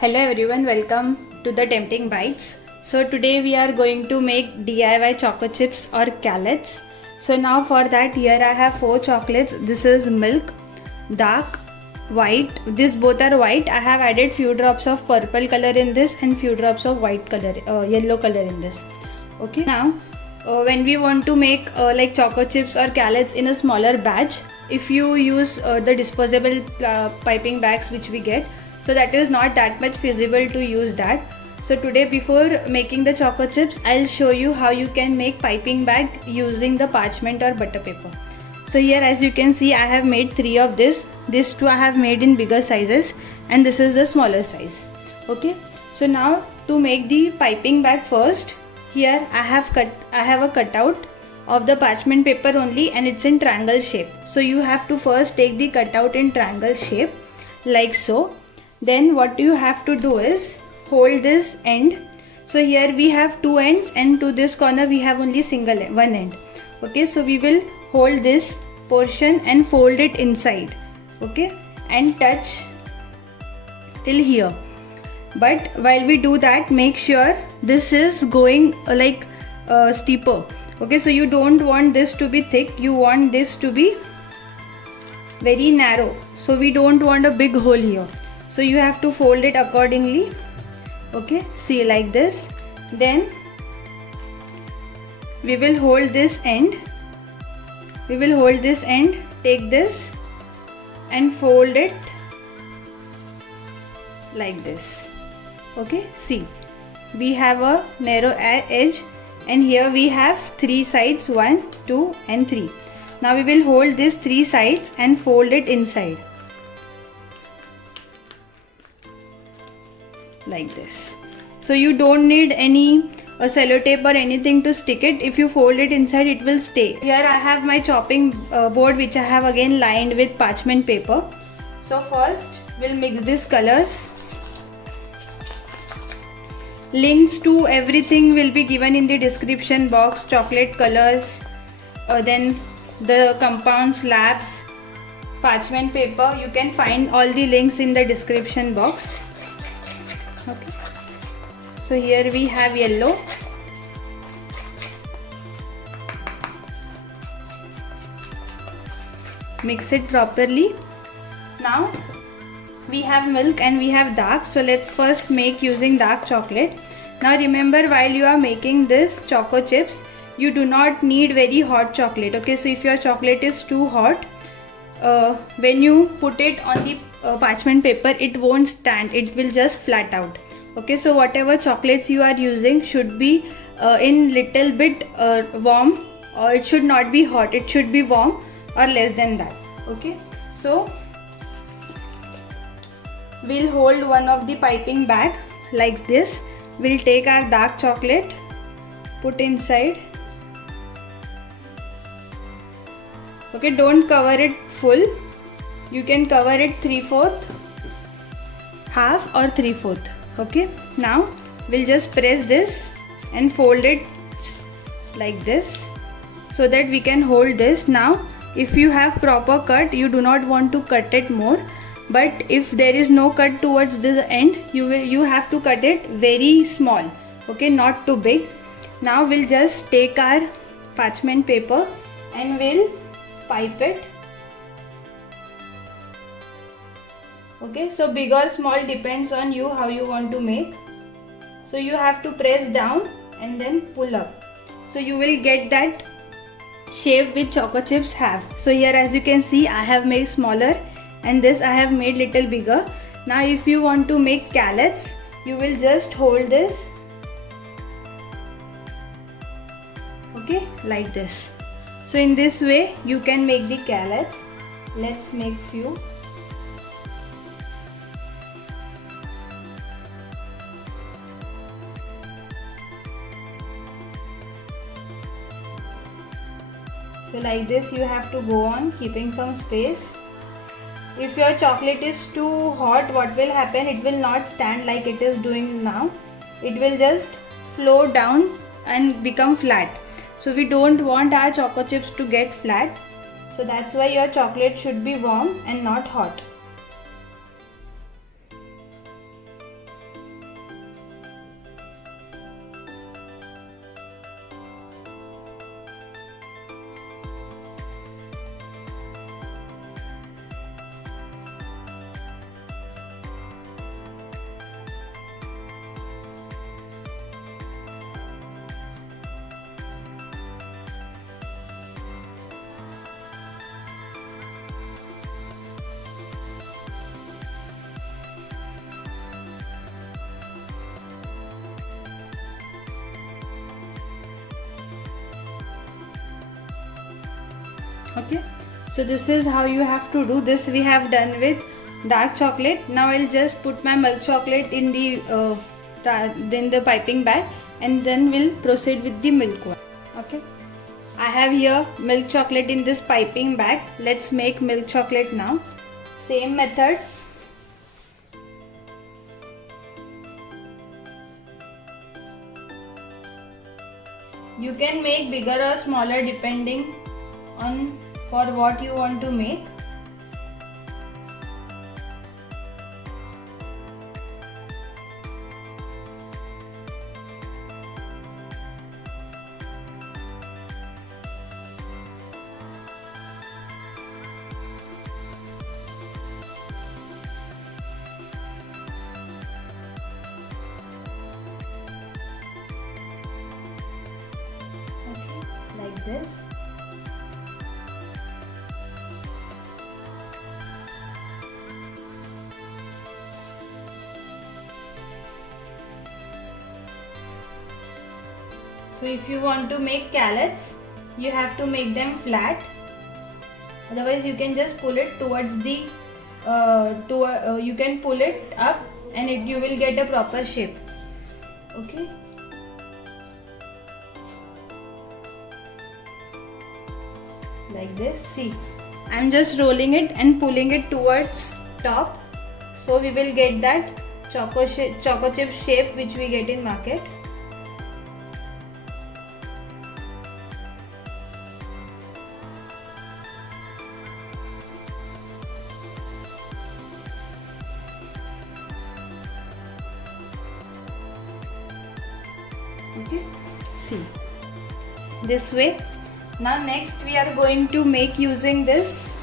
Hello everyone, welcome to the Tempting Bites. So today we are going to make DIY choco chips or callets. So now for that here I have 4 chocolates. This is milk, dark, white. These both are white. I have added few drops of purple color in this and few drops of white color, yellow color in this. Okay. Now when we want to make like choco chips or callets in a smaller batch, if you use the disposable piping bags which we get, so that is not that much feasible to use that. So today before making the choco chips, I'll show you how you can make piping bag using the parchment or butter paper. So here as you can see I have made 3 of this. These 2 I have made in bigger sizes and this is the smaller size. Okay, so now to make the piping bag first, here I have a cutout of the parchment paper only and it's in triangle shape. So you have to first take the cutout in triangle shape like so. Then what you have to do is hold this end. So here we have 2 ends and to this corner we have only one end. Okay, so we will hold this portion and fold it inside. Okay, and touch till here. But while we do that, make sure this is going like steeper. Okay, so you don't want this to be thick, you want this to be very narrow. So we don't want a big hole here. So you have to fold it accordingly. Okay, see like this. Then we will hold this end. Take this and fold it like this. Okay, see, we have a narrow edge and here we have 3 sides, 1, 2 and 3. Now we will hold these 3 sides and fold it inside like this. So you don't need any sellotape or anything to stick it. If you fold it inside, it will stay. Here I have my chopping board which I have again lined with parchment paper. So first we'll mix these colors. Links to everything will be given in the description box. Chocolate colors, then the compound slabs, parchment paper. You can find all the links in the description box. Okay. So here we have yellow. Mix it properly. Now we have milk and we have dark. So let's first make using dark chocolate. Now remember, while you are making this choco chips, you do not need very hot chocolate. Okay, so if your chocolate is too hot, when you put it on the parchment paper, it won't stand, it will just flat out. Okay, so whatever chocolates you are using should be in little bit warm, or it should not be hot, it should be warm or less than that. Okay, so we'll hold one of the piping bag like this. We'll take our dark chocolate, put inside. Okay, don't cover it full, you can cover it 3/4, half or 3/4. Okay, now we'll just press this and fold it like this so that we can hold this. Now if you have proper cut, you do not want to cut it more, but if there is no cut towards the end, you have to cut it very small. Okay, not too big. Now we'll just take our parchment paper and we'll pipe it. Okay, so big or small depends on you how you want to make. So you have to press down and then pull up. So you will get that shape which choco chips have. So here as you can see I have made smaller and this I have made little bigger. Now if you want to make callets, you will just hold this. Okay, like this. So in this way you can make the callets. Let's make few. So like this you have to go on, keeping some space. If your chocolate is too hot, what will happen? It will not stand like it is doing now. It will just flow down and become flat. So we don't want our choco chips to get flat. So that's why your chocolate should be warm and not hot. Okay, so this is how you have to do this. We have done with dark chocolate. Now I'll just put my milk chocolate in the piping bag, and then we'll proceed with the milk one. Okay, I have here milk chocolate in this piping bag. Let's make milk chocolate now. Same method. You can make bigger or smaller depending on for what you want to make. Like this. So if you want to make callets, you have to make them flat. Otherwise, you can just pull it towards the you can pull it up, and you will get a proper shape. Okay. Like this. See, I'm just rolling it and pulling it towards top, so we will get that choco chip shape which we get in market. Okay, see, this way. Now next we are going to make using this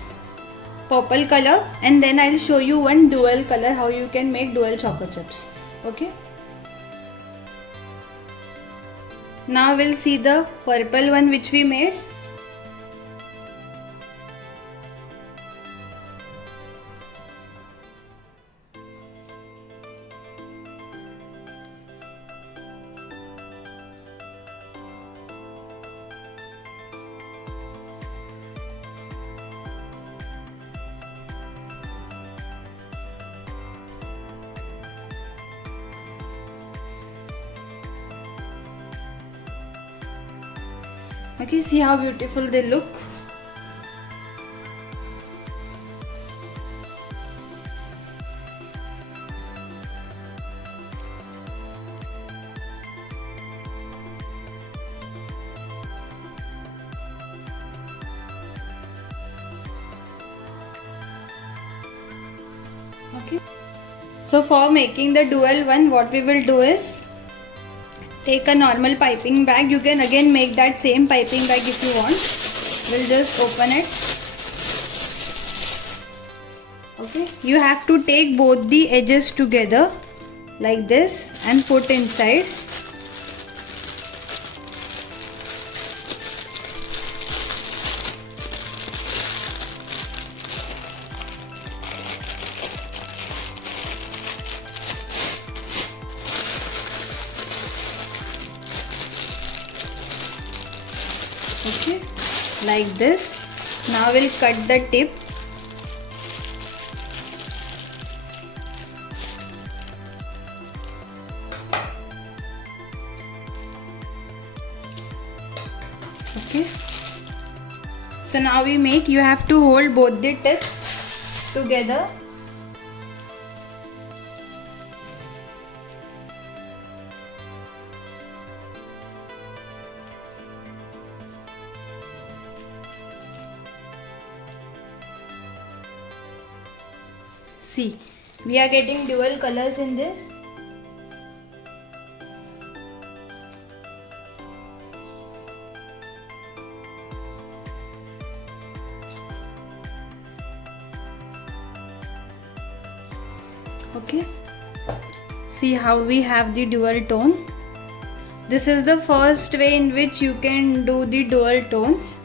purple color, and then I'll show you one dual color, how you can make dual choco chips. Okay. Now we'll see the purple one which we made. Okay, see how beautiful they look. Okay, so for making the dual one, what we will do is take a normal piping bag. You can again make that same piping bag if you want. We'll just open it. Okay, you have to take both the edges together like this and put inside. Okay, like this. Now we'll cut the tip. Okay, so now you have to hold both the tips together. See, we are getting dual colors in this. Okay, see how we have the dual tone. This is the first way in which you can do the dual tones.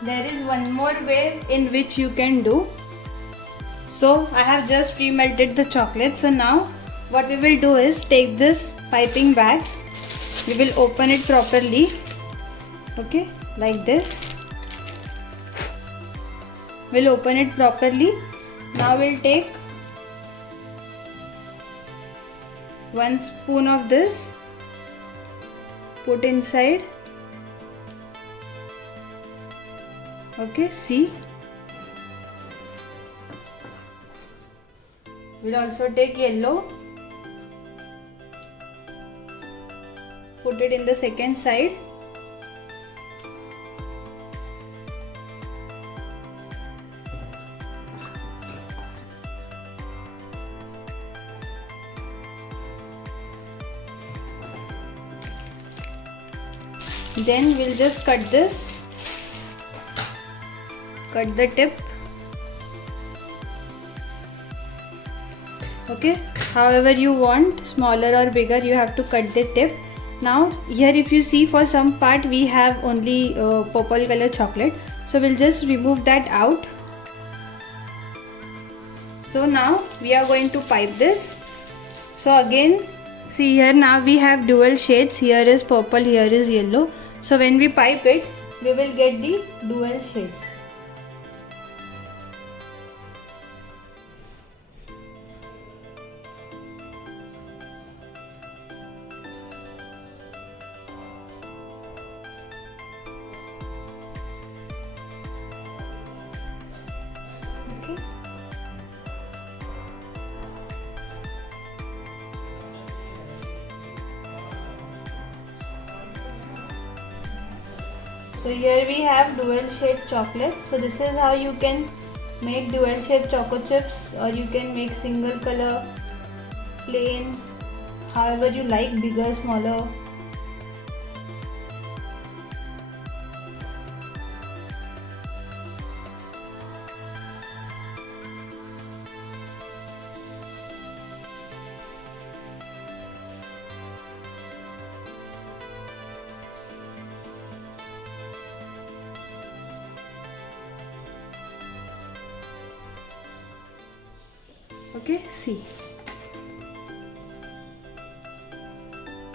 There is one more way in which you can do. So I have just pre-melted the chocolate. So now what we will do is take this piping bag. We will open it properly. Okay, like this. We'll open it properly. Now we'll take 1 spoon of this, put inside. Okay, see. We'll also take yellow, put it in the second side. Then we'll just cut this, cut the tip. Okay, however you want, smaller or bigger, you have to cut the tip. Now here if you see, for some part we have only purple color chocolate, so we'll just remove that out. So now we are going to pipe this. So again, see here, now we have dual shades. Here is purple, here is yellow. So when we pipe it, we will get the dual shades. Okay. So here we have dual shade chocolate. So this is how you can make dual shade choco chips, or you can make single color, plain, however you like, bigger, smaller. Okay, see,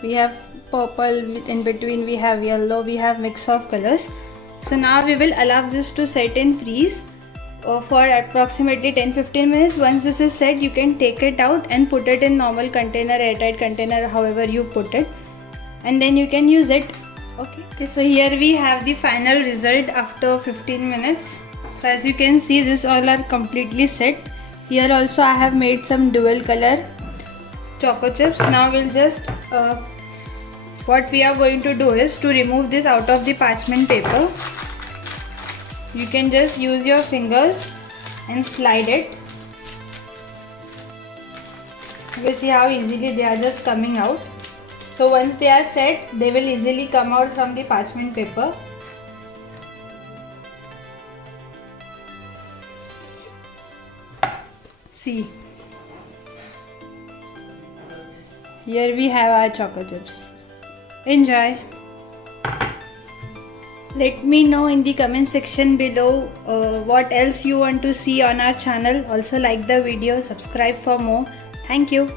we have purple, in between we have yellow, we have mix of colors. So now we will allow this to set and freeze for approximately 10-15 minutes. Once this is set, you can take it out and put it in normal container, airtight container, however you put it, and then you can use it. Okay, so here we have the final result after 15 minutes. So as you can see, this all are completely set. Here also I have made some dual color choco chips. Now we'll just what we are going to do is to remove this out of the parchment paper. You can just use your fingers and slide it. You see how easily they are just coming out. So once they are set, they will easily come out from the parchment paper. See, here we have our choco chips. Enjoy. Let me know in the comment section below what else you want to see on our channel. Also like the video, subscribe for more. Thank you.